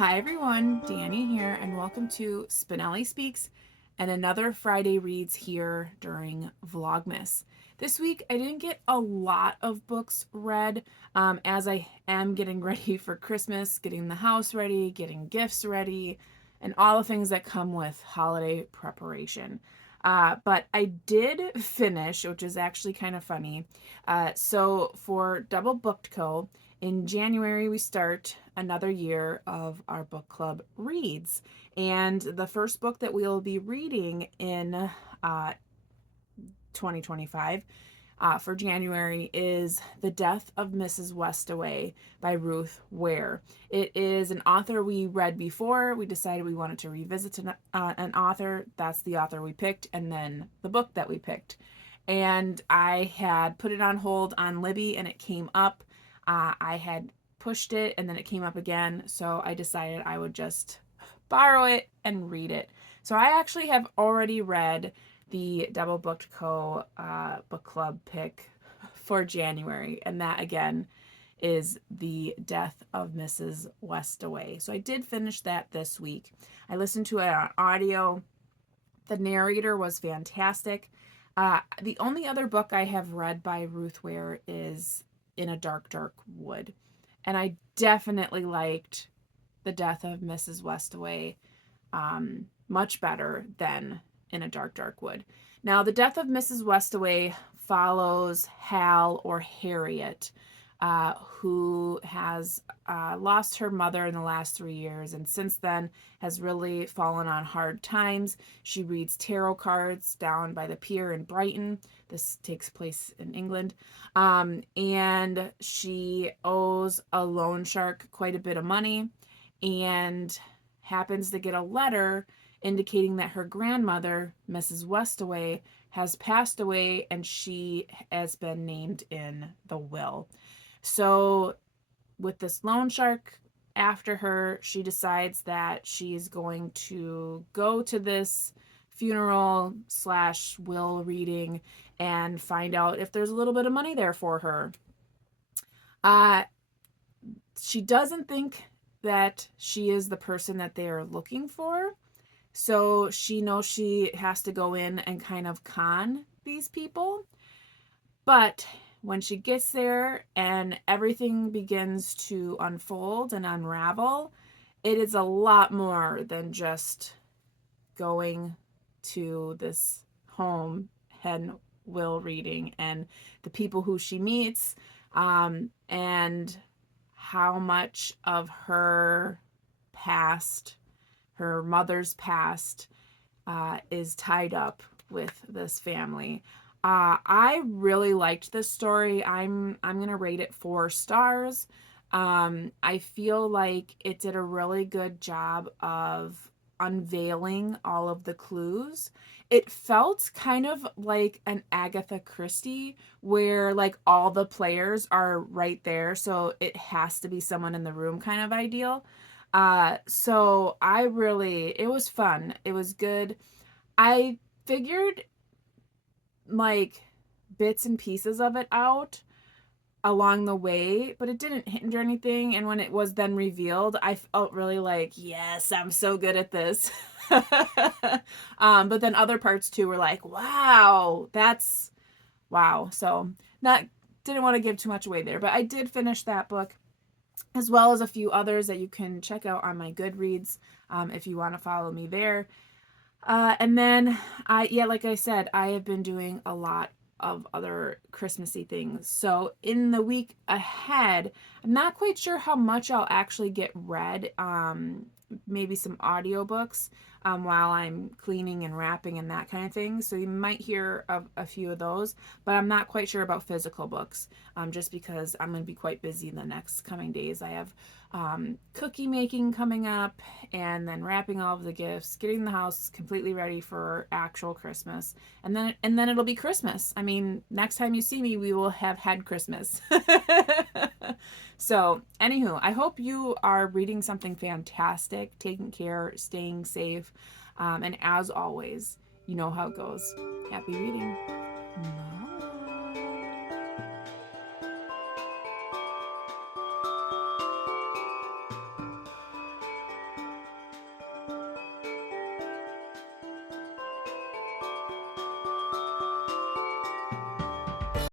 Hi everyone, Dani here, and welcome to Spenelli Speaks and another Friday Reads here during Vlogmas. This week I didn't get a lot of books read as I am getting ready for Christmas, getting the house ready, getting gifts ready, and all the things that come with holiday preparation. But I did finish, which is actually kind of funny. So for DoubleBookedCo, in January, we start another year of our book club reads. And the first book that we'll be reading in 2025 for January is The Death of Mrs. Westaway by Ruth Ware. It is an author we read before. We decided we wanted to revisit an author. That's the author we picked, and then the book that we picked. And I had put it on hold on Libby, and it came up. I had pushed it, and then it came up again, so I decided I would just borrow it and read it. So I actually have already read the DoubleBookedCo book club pick for January, and that again is The Death of Mrs. Westaway. So I did finish that this week. I listened to it on audio. The narrator was fantastic. The only other book I have read by Ruth Ware is In a Dark, Dark Wood. And I definitely liked The Death of Mrs. Westaway much better than In a Dark, Dark Wood. Now, The Death of Mrs. Westaway follows Hal, or Harriet, who has lost her mother in the last 3 years, and since then has really fallen on hard times. She reads tarot cards down by the pier in Brighton. This takes place in England. And she owes a loan shark quite a bit of money, and happens to get a letter indicating that her grandmother, Mrs. Westaway, has passed away, and she has been named in the will. So with this loan shark after her, she decides that she's going to go to this funeral / will reading and find out if there's a little bit of money there for her. She doesn't think that she is the person that they are looking for. So she knows she has to go in and kind of con these people. But when she gets there and everything begins to unfold and unravel, it is a lot more than just going to this home and will reading, and the people who she meets, and how much of her past, her mother's past, is tied up with this family. I really liked this story. I'm gonna rate it 4 stars. I feel like it did a really good job of unveiling all of the clues. It felt kind of like an Agatha Christie, where like all the players are right there, so it has to be someone in the room kind of ideal. So it was fun. It was good. I figured like bits and pieces of it out along the way, but it didn't hinder anything. And when it was then revealed, I felt really like, yes, I'm so good at this. But then other parts too were like, wow, that's wow. So didn't want to give too much away there, but I did finish that book, as well as a few others that you can check out on my Goodreads if you want to follow me there. And then like I said, I have been doing a lot of other Christmassy things. So in the week ahead, I'm not quite sure how much I'll actually get read. Maybe some audiobooks while I'm cleaning and wrapping and that kind of thing. So you might hear of a few of those, but I'm not quite sure about physical books, just because I'm going to be quite busy in the next coming days. I have cookie making coming up, and then wrapping all of the gifts, getting the house completely ready for actual Christmas, and then it'll be Christmas. I mean, next time you see me, we will have had Christmas. So anywho, I hope you are reading something fantastic, taking care, staying safe, and as always, you know how it goes. Happy reading. Bye.